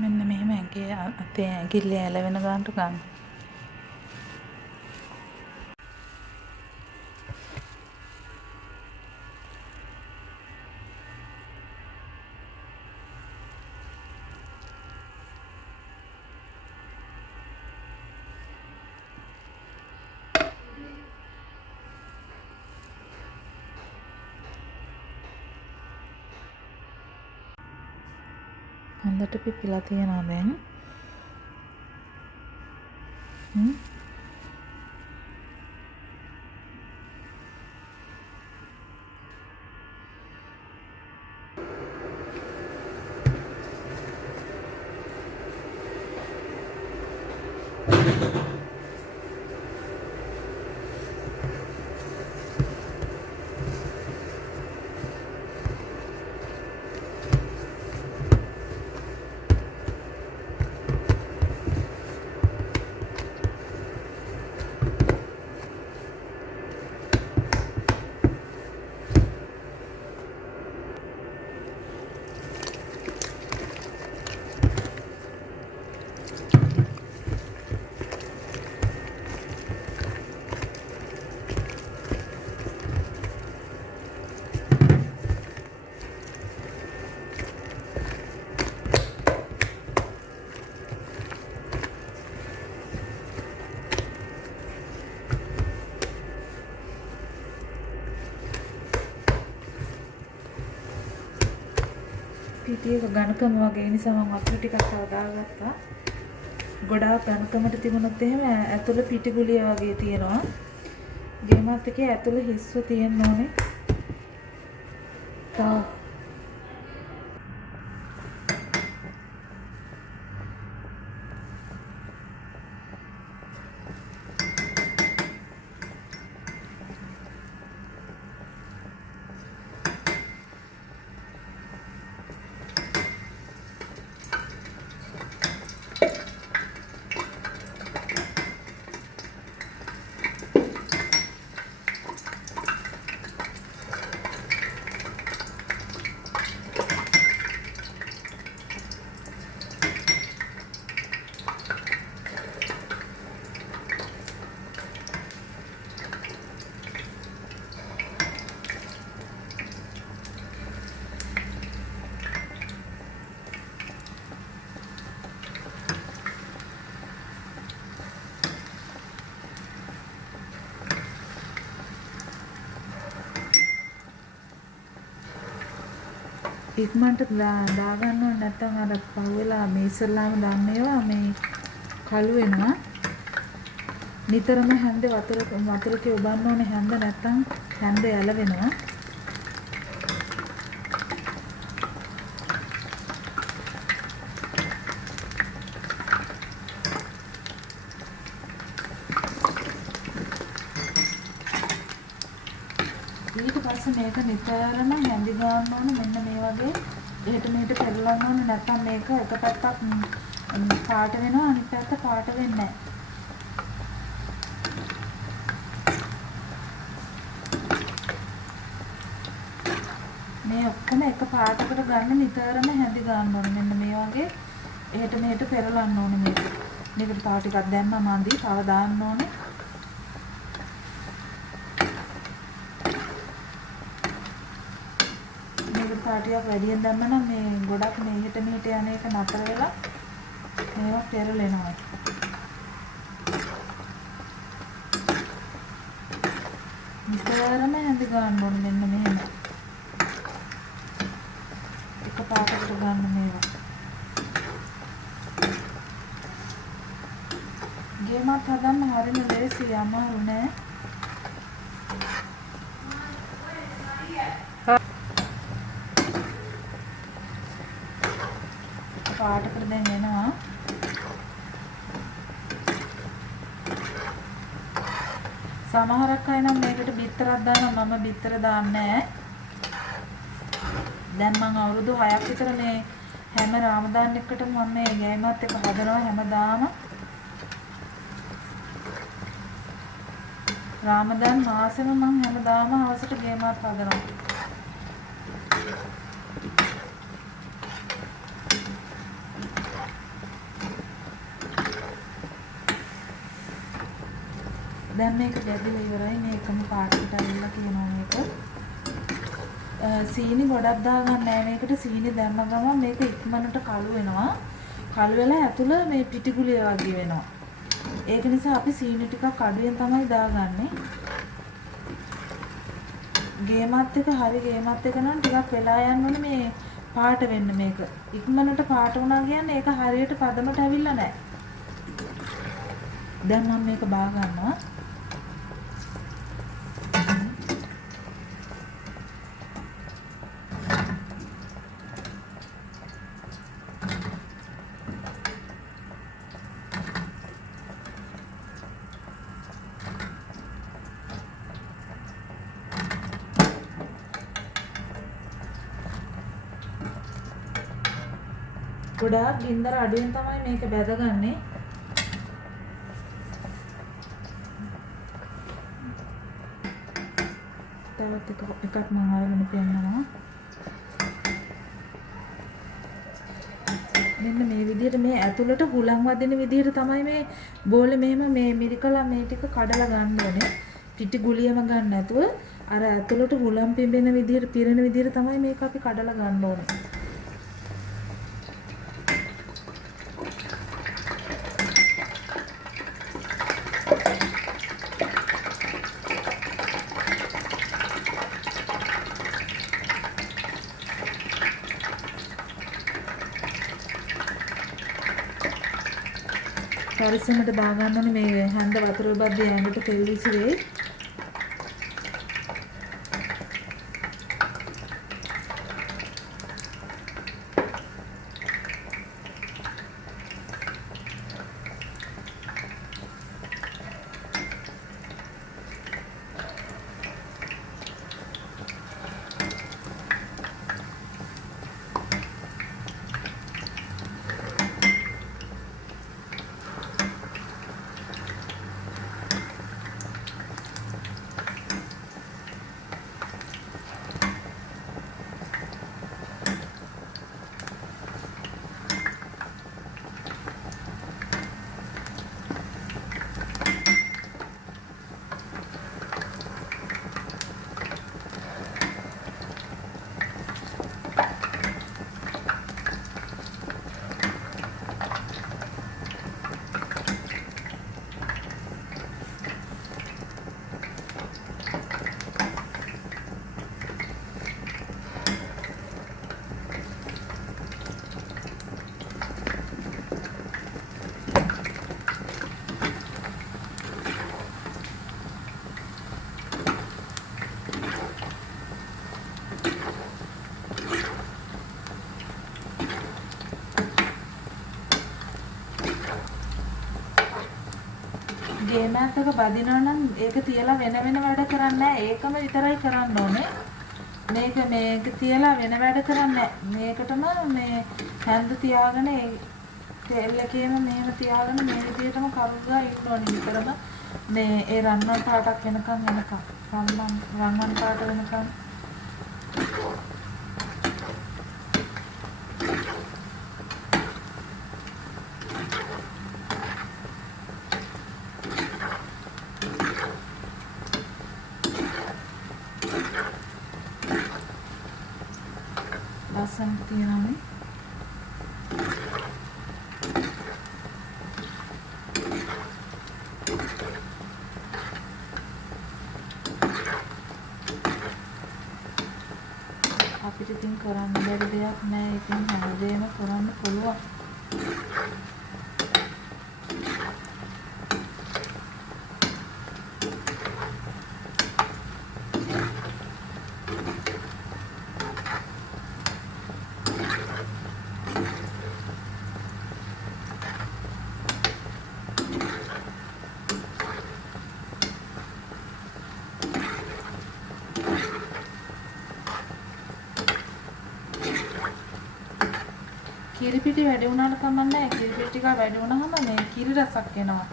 මෙන්න මෙහෙම ඇඟේ අතේ ඇඟිල්ල ඇලවෙන ගන්නට ගන්න. හොඳට පිපිලා තියෙනවා දැන්. පිටියක ඝනකම වගේ නිසා මම වතුර ටිකක් තව දාගත්තා. ගොඩාක් ඝනකමට තිබුණොත් එහෙම ඇතුළ පිටි ගුලිය වගේ තියෙනවා. ගෙමත් එකේ ඇතුළ හිස්ව තියෙන්න ඕනේ. ඉක්මනට දාගන්න ඕනේ නැත්නම් අර පහුවෙලා මේ ඉස්සල්ලාම දාන්න ඒවා මේ කළු වෙනවා. නිතරම හැන්දේ වතුරක උබන්න ඕනේ හැන්ද නැත්නම් හැන්ද යලවෙනවා. ඊට පස්සේ මේක නිතරම හැඳි ගන්න ඕනේ මෙන්න මේ වගේ එහෙට මෙහෙට පෙරලන්න ඕනේ නැත්නම් මේක එක පැත්තක් පාට වෙනවා අනිත් පැත්ත පාට වෙන්නේ නැහැ. මේ ඔක්කොම එක පාටකට ගන්න නිතරම හැඳි ගන්න ඕනේ මෙන්න මේ වගේ එහෙට මෙහෙට පෙරලන්න ඕනේ මේක. මේකට තව ටිකක් දැම්මම මන්දි තව දාන්න ඕනේ. පාටියක් වැඩියෙන් දැම්ම නම් මේ ගොඩක් මෙහෙට මෙහෙට යන එක නතර වෙලා මේවා පෙරලෙනවා. නිතරම හැඳි ගන්න ඕනේ මෙන්න මෙහෙම. එක පාටකට ගන්න මේවා. ගේමත් හදන්න හරිම ලේසියි අමාරු නෑ. පාටකට දැන් එනවා. සමහරක් අය නම් මේකට බිත්තරක් දානවා. මම බිත්තර දාන්නේ නැහැ. දැන් මම අවුරුදු 6ක් විතර මේ හැම රාමදාන් එකකට මම මේ ගෑමත් එක හදනවා හැමදාම. රාමදාන් මාසෙම මම හැමදාම හවසට ගෑමත් හදනවා. දැන් මේක බෙදලා ඉවරයි. මේ එකම පාටකට අල්ලලා කියනවා මේක. සීනි ගොඩක් දාගන්න නෑ මේකට. සීනි දැම්ම ගමන් මේක ඉක්මනට කළු වෙනවා. කළු වෙලා ඇතුළ මේ පිටිගුලිය වගේ වෙනවා. ඒක නිසා අපි සීනි ටිකක් අඩුවෙන් තමයි දාගන්නේ. ගේමත් එක හරි ගේමත් එක නම් ටිකක් වෙලා යන්න ඕනේ මේ පාට වෙන්න මේක. ඉක්මනට පාට වුණා කියන්නේ ඒක හරියට පදමට ඇවිල්ලා නැහැ. දැන් මම මේක බා ගන්නවා. ගොඩාක් ගින්දර අඩුවෙන් තමයි මේක බැදගන්නේ. තවත් එකක් මම අරගෙන පෙන්නනවා. මෙන්න මේ විදිහට මේ ඇතුළට හුලං වදින විදිහට තමයි මේ බෝලේ මෙහෙම මේ මිරිකලා මේ ටික කඩලා ගන්න ඕනේ. පිටි ගුලියම ගන්න නැතුව අර ඇතුළට හුලං පිඹෙන විදිහට පිරෙන විදිහට තමයි මේක අපි කඩලා ගන්න ඕනේ. පරිස්සමට දා ගන්න ඕනේ මේ හැන්ද වතුර බද්දේ ඇඟට තෙල් විසි වෙයි. ගේමත් එක බදිනවා නම් ඒක තියලා වෙන වැඩ කරන්නේ නැහැ. ඒකම විතරයි කරන්න ඕනේ. මේක තියලා වෙන වැඩ කරන්නේ නැහැ. මේකටම මේ හැන්ද තියාගෙන ඒ තෙල් එකේම මෙහෙම තියාගෙන මේ විදිහටම කරුගා ඉන්න ඕනේ. විතරම මේ ඒ රන්වන් පාටක් වෙනකන් රන්වන් පාට වෙනකන් ලස්සන තියනනේ. අපිට ඉතින් කරන්න බැරි දෙයක් නෑ. ඉතින් හැමදේම කරන්න පුළුවන්. කිරිපිටි වැඩි වුණාට කමක් නැහැ. කිරිපිටි ටික වැඩි වුණාම මේ කිරි රසක් එනවා.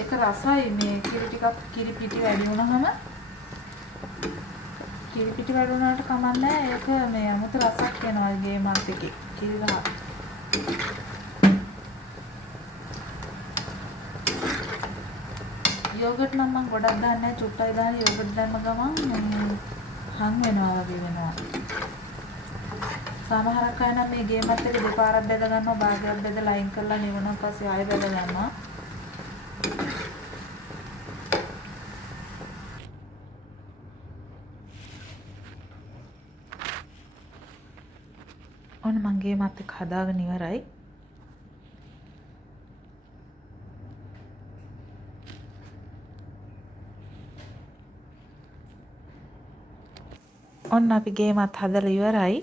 ඒක රසයි මේ කිරිපිටි වැඩි වුණාම කිරිපිටි වැඩි වුණාට කමක් නැහැ. ඒක මේ අමුතු රසක් එනවා ගේමත් එකේ. කිරි රස. යෝගට් නම් මම ගොඩක් දාන්නේ නැහැ. චුට්ටයි දාන්නේ. යෝගට් දැම්ම ගමන් හම් වෙනවා වගේ වෙනවා. සමහරක් අය නම් මේ ගේමත් එක දෙපාරක් බෙද ගන්නවා. භාගයක් බෙදලා අයින් කරලා නිවුණාන් පස්සේ ආයෙ බෙද ගන්නවා. ඔන්න මං ගේමත් එක හදාගෙන ඉවරයි. ඔන්න අපි ගේමත් හදලා ඉවරයි.